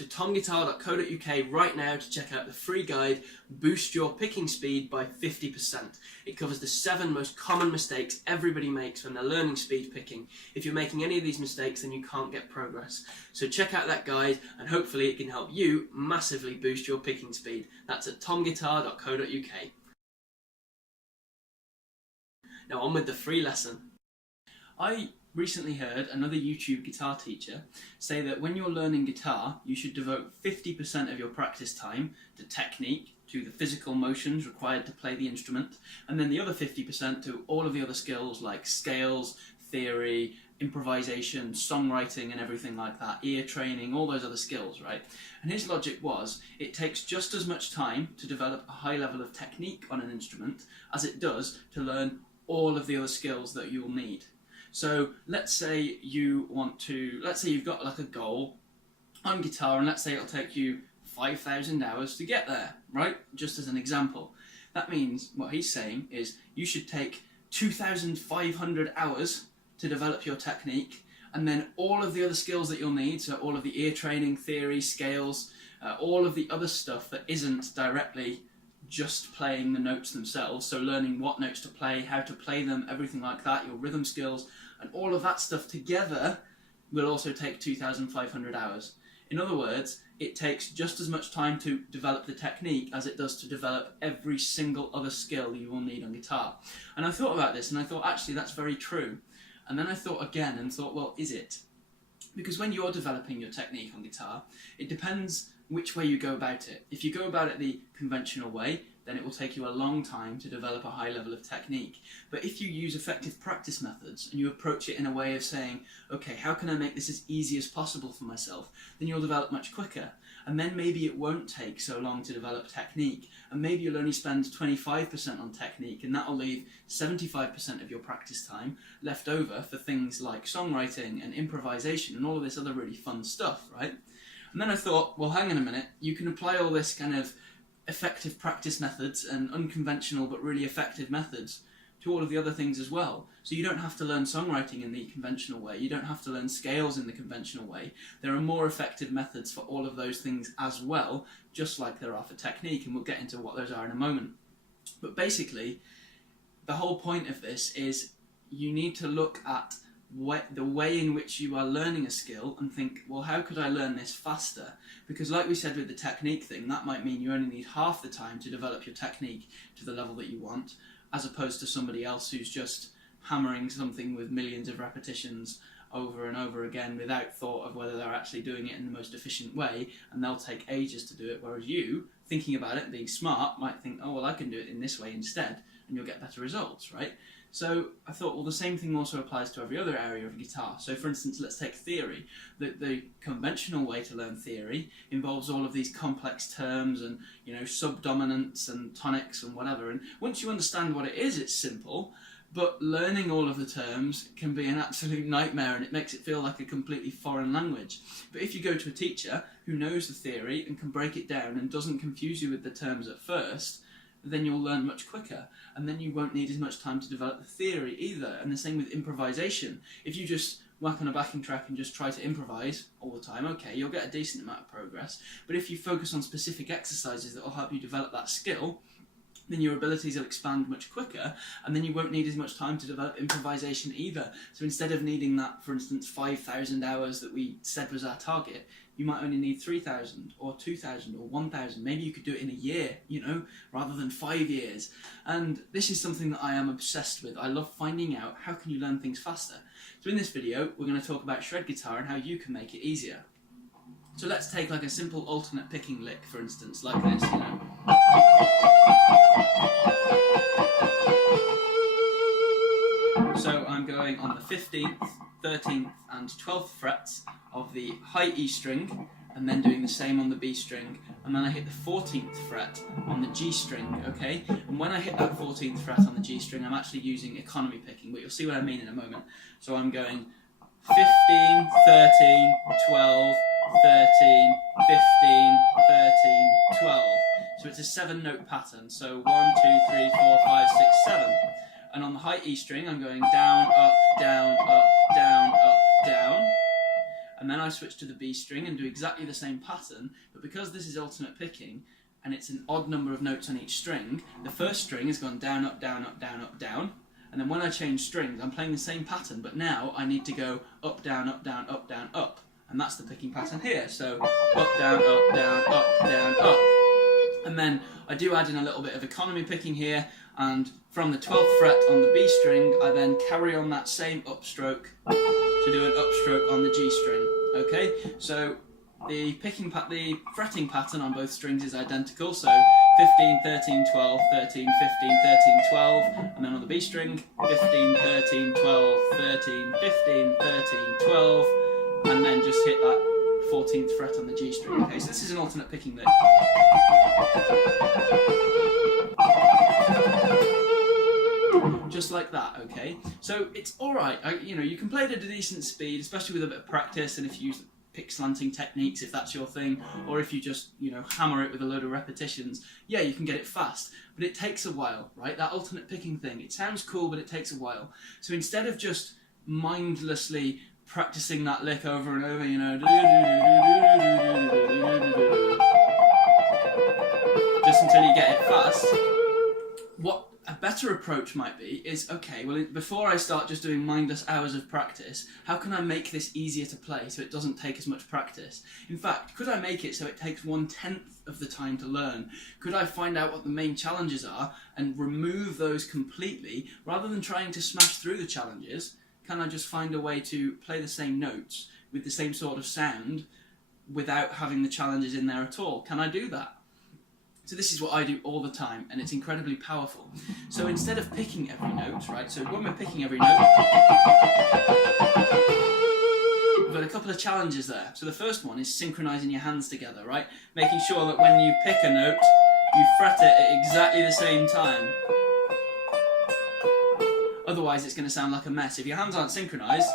to tomguitar.co.uk right now to check out the free guide, Boost Your Picking Speed by 50%. It covers the 7 most common mistakes everybody makes when they're learning speed picking. If you're making any of these mistakes, then you can't get progress. So check out that guide and hopefully it can help you massively boost your picking speed. That's at tomguitar.co.uk. Now on with the free lesson. I recently heard another YouTube guitar teacher say that when you're learning guitar, you should devote 50% of your practice time to technique, to the physical motions required to play the instrument, and then the other 50% to all of the other skills like scales, theory, improvisation, songwriting and everything like that, ear training, all those other skills, right? And his logic was, it takes just as much time to develop a high level of technique on an instrument as it does to learn all of the other skills that you'll need. So let's say you've got like a goal on guitar, and let's say it'll take you 5,000 hours to get there, right? Just as an example. That means what he's saying is you should take 2,500 hours to develop your technique, and then all of the other skills that you'll need, so all of the ear training, theory, scales, all of the other stuff that isn't directly just playing the notes themselves, so learning what notes to play, how to play them, everything like that, your rhythm skills, and all of that stuff together will also take 2,500 hours. In other words, it takes just as much time to develop the technique as it does to develop every single other skill you will need on guitar. And I thought about this and I thought, actually, that's very true. And then I thought again and thought, well, is it? Because when you're developing your technique on guitar, it depends which way you go about it. If you go about it the conventional way, then it will take you a long time to develop a high level of technique. But if you use effective practice methods and you approach it in a way of saying, okay, how can I make this as easy as possible for myself, then you'll develop much quicker. And then maybe it won't take so long to develop technique, and maybe you'll only spend 25% on technique, and that'll leave 75% of your practice time left over for things like songwriting and improvisation and all of this other really fun stuff, right? And then I thought, well, hang on a minute, you can apply all this kind of effective practice methods and unconventional but really effective methods to all of the other things as well. So you don't have to learn songwriting in the conventional way, you don't have to learn scales in the conventional way. There are more effective methods for all of those things as well, just like there are for technique, and we'll get into what those are in a moment. But basically, the whole point of this is you need to look at the way in which you are learning a skill and think, well, how could I learn this faster? Because like we said with the technique thing, that might mean you only need half the time to develop your technique to the level that you want, as opposed to somebody else who's just hammering something with millions of repetitions over and over again without thought of whether they're actually doing it in the most efficient way, and they'll take ages to do it, whereas you, thinking about it and being smart, might think, oh, well, I can do it in this way instead, and you'll get better results, right? So I thought, well, the same thing also applies to every other area of guitar. So for instance, let's take theory. The conventional way to learn theory involves all of these complex terms and, you know, subdominants and tonics and whatever. And once you understand what it is, it's simple. But learning all of the terms can be an absolute nightmare, and it makes it feel like a completely foreign language. But if you go to a teacher who knows the theory and can break it down and doesn't confuse you with the terms at first, then you'll learn much quicker, and then you won't need as much time to develop the theory either. And the same with improvisation. If you just whack on a backing track and just try to improvise all the time, okay, you'll get a decent amount of progress. But if you focus on specific exercises that will help you develop that skill, then your abilities will expand much quicker, and then you won't need as much time to develop improvisation either. So instead of needing that, for instance, 5,000 hours that we said was our target, you might only need 3,000 or 2,000 or 1,000. Maybe you could do it in a year, you know, rather than 5 years. And this is something that I am obsessed with. I love finding out how can you learn things faster. So in this video, we're going to talk about shred guitar and how you can make it easier. So let's take like a simple alternate picking lick, for instance, like this, you know. So I'm going on the 15th, 13th and 12th frets of the high E string, and then doing the same on the B string, and then I hit the 14th fret on the G string, okay? And when I hit that 14th fret on the G string, I'm actually using economy picking, but you'll see what I mean in a moment. So I'm going 15, 13, 12, 13, 15, 13, 12. So it's a 7-note pattern. So 1, 2, 3, 4, 5, 6, 7. And on the high E string, I'm going down, up, down, up, down, up, down. and then I switch to the B string and do exactly the same pattern, but because this is alternate picking, and it's an odd number of notes on each string, the first string has gone down, up, down, up, down, up, down, and then when I change strings, I'm playing the same pattern, but now I need to go up, down, up, down, up, down, up, and that's the picking pattern here. So up, down, up, down, up, down, up. And then I do add in a little bit of economy picking here, and from the 12th fret on the B string, I then carry on that same upstroke to do an upstroke on the G string. Okay, so the fretting pattern on both strings is identical, so 15, 13, 12, 13, 15, 13, 12, and then on the B string, 15, 13, 12, 13, 15, 13, 12, and then just hit that 14th fret on the G string. Okay, so this is an alternate picking note. Just like that, okay? So it's alright, you can play it at a decent speed, especially with a bit of practice, and if you use pick slanting techniques, if that's your thing, or if you just, hammer it with a load of repetitions, yeah, you can get it fast. But it takes a while, right? That alternate picking thing, it sounds cool, but it takes a while. So instead of just mindlessly practicing that lick over and over, just until you get it fast, what a better approach might be is, okay, well, before I start just doing mindless hours of practice, how can I make this easier to play so it doesn't take as much practice? In fact, could I make it so it takes 1/10 of the time to learn? Could I find out what the main challenges are and remove those completely, rather than trying to smash through the challenges? Can I just find a way to play the same notes with the same sort of sound without having the challenges in there at all? Can I do that? So this is what I do all the time, and it's incredibly powerful. So instead of picking every note, right, so when we're picking every note, we've got a couple of challenges there. So the first one is synchronizing your hands together, right? Making sure that when you pick a note, you fret it at exactly the same time. Otherwise it's going to sound like a mess. If your hands aren't synchronized,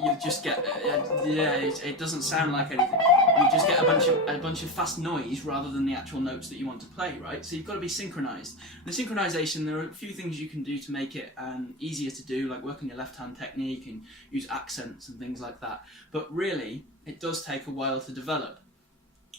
you just get, it doesn't sound like anything. You just get a bunch of fast noise rather than the actual notes that you want to play, right? So you've got to be synchronized. The synchronization, there are a few things you can do to make it easier to do, like work on your left hand technique and use accents and things like that. But really, it does take a while to develop.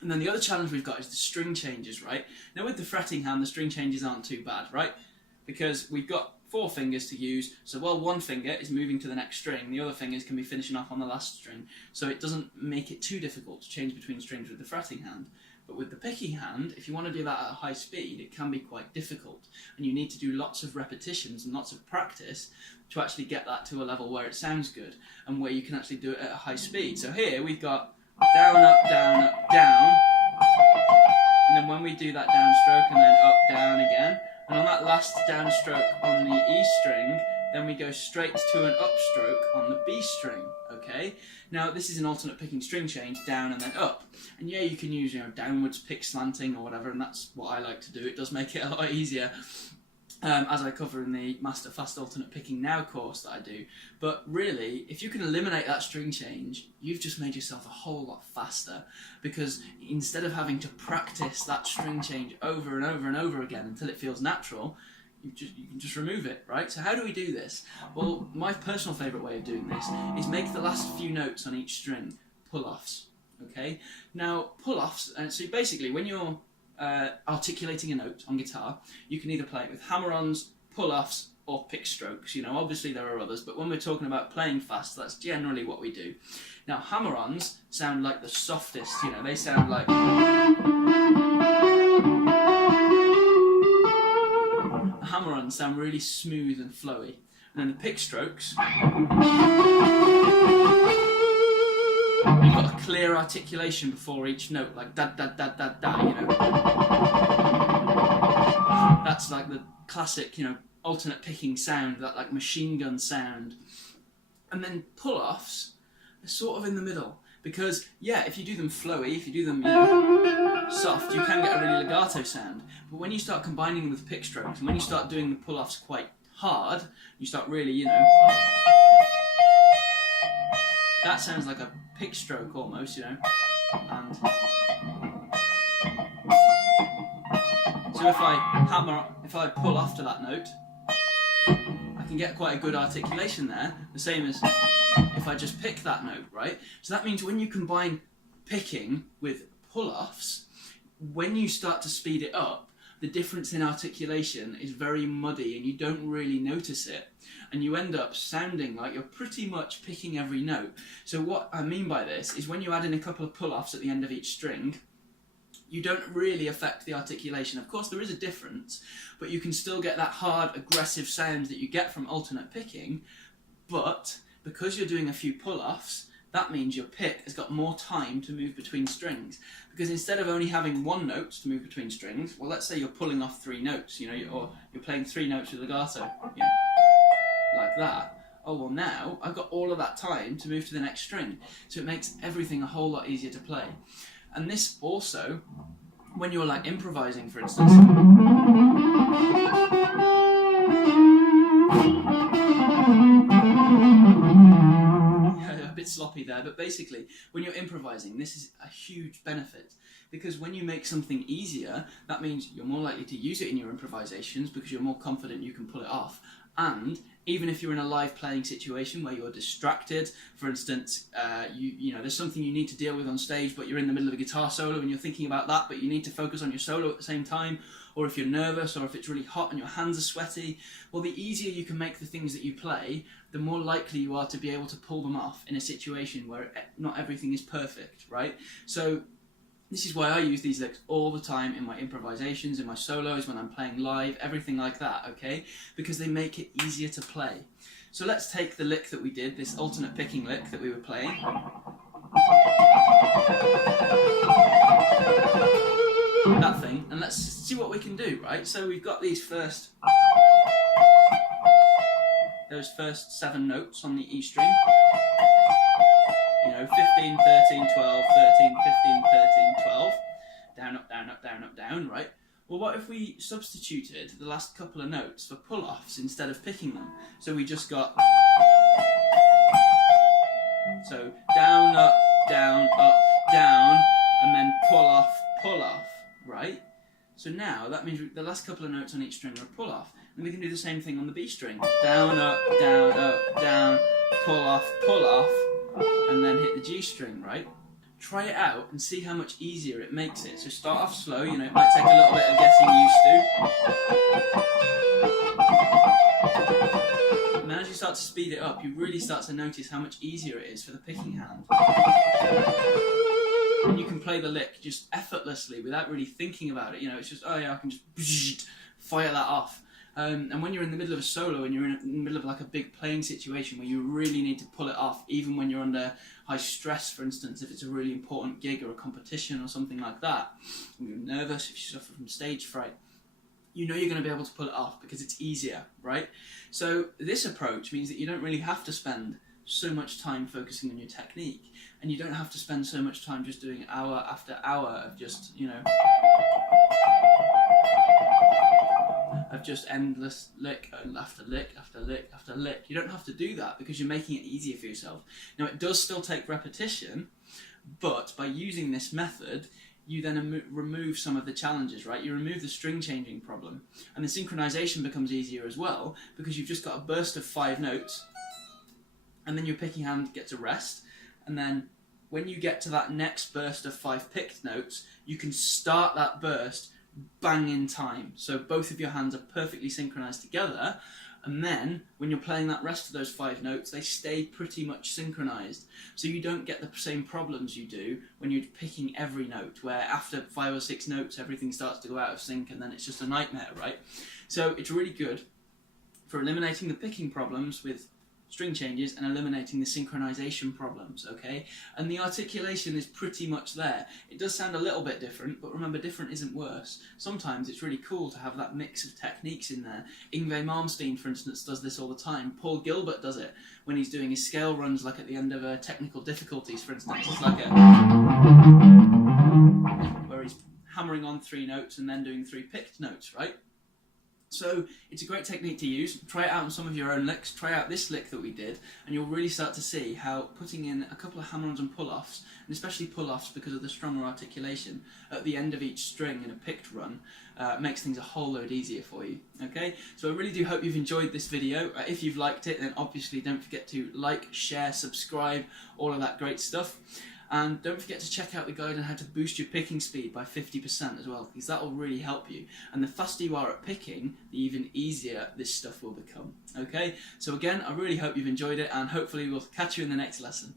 And then the other challenge we've got is the string changes, right? Now with the fretting hand, the string changes aren't too bad, right? Because we've got 4 fingers to use, so while one finger is moving to the next string, the other fingers can be finishing off on the last string, so it doesn't make it too difficult to change between strings with the fretting hand. But with the picking hand, if you want to do that at a high speed, it can be quite difficult, and you need to do lots of repetitions and lots of practice to actually get that to a level where it sounds good, and where you can actually do it at a high speed. So here we've got down, up, down, up, down, and then when we do that downstroke and then up, down again, and on that last downstroke on the E string, then we go straight to an upstroke on the B string, okay? Now this is an alternate picking string change, down and then up. And yeah, you can use, downwards pick slanting or whatever, and that's what I like to do. It does make it a lot easier, as I cover in the Master Fast Alternate Picking Now course that I do. But really, if you can eliminate that string change, you've just made yourself a whole lot faster, because instead of having to practice that string change over and over and over again until it feels natural, you can just remove it, right? So how do we do this? Well, my personal favourite way of doing this is make the last few notes on each string pull-offs, okay? Now, pull-offs, so basically when you're articulating a note on guitar, you can either play it with hammer-ons, pull-offs, or pick strokes. Obviously there are others, but when we're talking about playing fast, that's generally what we do. Now, hammer-ons sound like the softest, they sound like... The hammer-ons sound really smooth and flowy. And then the pick strokes, you've got a clear articulation before each note, like da da da da da, That's like the classic, alternate picking sound, that like machine gun sound. And then pull-offs are sort of in the middle, because yeah, if you do them flowy, if you do them, soft, you can get a really legato sound. But when you start combining them with pick strokes, and when you start doing the pull-offs quite hard, you start really, that sounds like a pick stroke almost, And so if I pull off to that note, I can get quite a good articulation there. The same as if if I just pick that note, right? So that means when you combine picking with pull-offs, when you start to speed it up, the difference in articulation is very muddy and you don't really notice it. And you end up sounding like you're pretty much picking every note. So what I mean by this is when you add in a couple of pull-offs at the end of each string, you don't really affect the articulation. Of course, there is a difference, but you can still get that hard, aggressive sound that you get from alternate picking. But because you're doing a few pull-offs, that means your pick has got more time to move between strings. Because instead of only having one note to move between strings, well, let's say you're pulling off 3 notes, or you're playing 3 notes with legato, like that. Oh, well, now I've got all of that time to move to the next string. So it makes everything a whole lot easier to play. And this also, when you're like improvising, for instance, a bit sloppy there, but basically when you're improvising, this is a huge benefit, because when you make something easier, that means you're more likely to use it in your improvisations because you're more confident you can pull it off. And even if you're in a live playing situation where you're distracted, for instance, there's something you need to deal with on stage, but you're in the middle of a guitar solo and you're thinking about that, but you need to focus on your solo at the same time, or if you're nervous, or if it's really hot and your hands are sweaty, well, the easier you can make the things that you play, the more likely you are to be able to pull them off in a situation where not everything is perfect, right? So this is why I use these licks all the time in my improvisations, in my solos, when I'm playing live, everything like that, okay? Because they make it easier to play. So let's take the lick that we did, this alternate picking lick that we were playing. That thing, and let's see what we can do, right? So we've got those first 7 notes on the E string. 15, 13, 12, 13, 15, 13, 12. Down, up, down, up, down, up, down, right? Well, what if we substituted the last couple of notes for pull-offs instead of picking them? So we just got... So down, up, down, and then pull off, right? So now that means the last couple of notes on each string are a pull-off. And we can do the same thing on the B string. Down, up, down, pull off, and then hit the G string, right? Try it out and see how much easier it makes it. So start off slow, it might take a little bit of getting used to. And then as you start to speed it up, you really start to notice how much easier it is for the picking hand. And you can play the lick just effortlessly without really thinking about it. It's just, oh yeah, I can just fire that off. And when you're in the middle of a solo and you're in the middle of like a big playing situation where you really need to pull it off, even when you're under high stress, for instance, if it's a really important gig or a competition or something like that, and you're nervous, if you suffer from stage fright, you're going to be able to pull it off because it's easier, right? So this approach means that you don't really have to spend so much time focusing on your technique, and you don't have to spend so much time just doing hour after hour of just, of just endless lick after lick after lick after lick. You don't have to do that because you're making it easier for yourself. Now, it does still take repetition, but by using this method, you then remove some of the challenges, right? You remove the string changing problem, and the synchronization becomes easier as well because you've just got a burst of 5 notes, and then your picking hand gets a rest, and then when you get to that next burst of 5 picked notes, you can start that burst bang in time. So both of your hands are perfectly synchronized together, and then when you're playing that rest of those 5 notes, they stay pretty much synchronized. So you don't get the same problems you do when you're picking every note, where after 5 or 6 notes everything starts to go out of sync and then it's just a nightmare, right? So it's really good for eliminating the picking problems with string changes and eliminating the synchronization problems, okay? And the articulation is pretty much there. It does sound a little bit different, but remember, different isn't worse. Sometimes it's really cool to have that mix of techniques in there. Yngwie Malmsteen, for instance, does this all the time. Paul Gilbert does it when he's doing his scale runs, like at the end of technical difficulties, for instance. It's like where he's hammering on 3 notes and then doing 3 picked notes, right? So it's a great technique to use. Try it out on some of your own licks. Try out this lick that we did, and you'll really start to see how putting in a couple of hammer-ons and pull-offs, and especially pull-offs because of the stronger articulation, at the end of each string in a picked run, makes things a whole load easier for you. Okay, so I really do hope you've enjoyed this video. If you've liked it, then obviously don't forget to like, share, subscribe, all of that great stuff. And don't forget to check out the guide on how to boost your picking speed by 50% as well, because that will really help you. And the faster you are at picking, the even easier this stuff will become. Okay, so again, I really hope you've enjoyed it, and hopefully we'll catch you in the next lesson.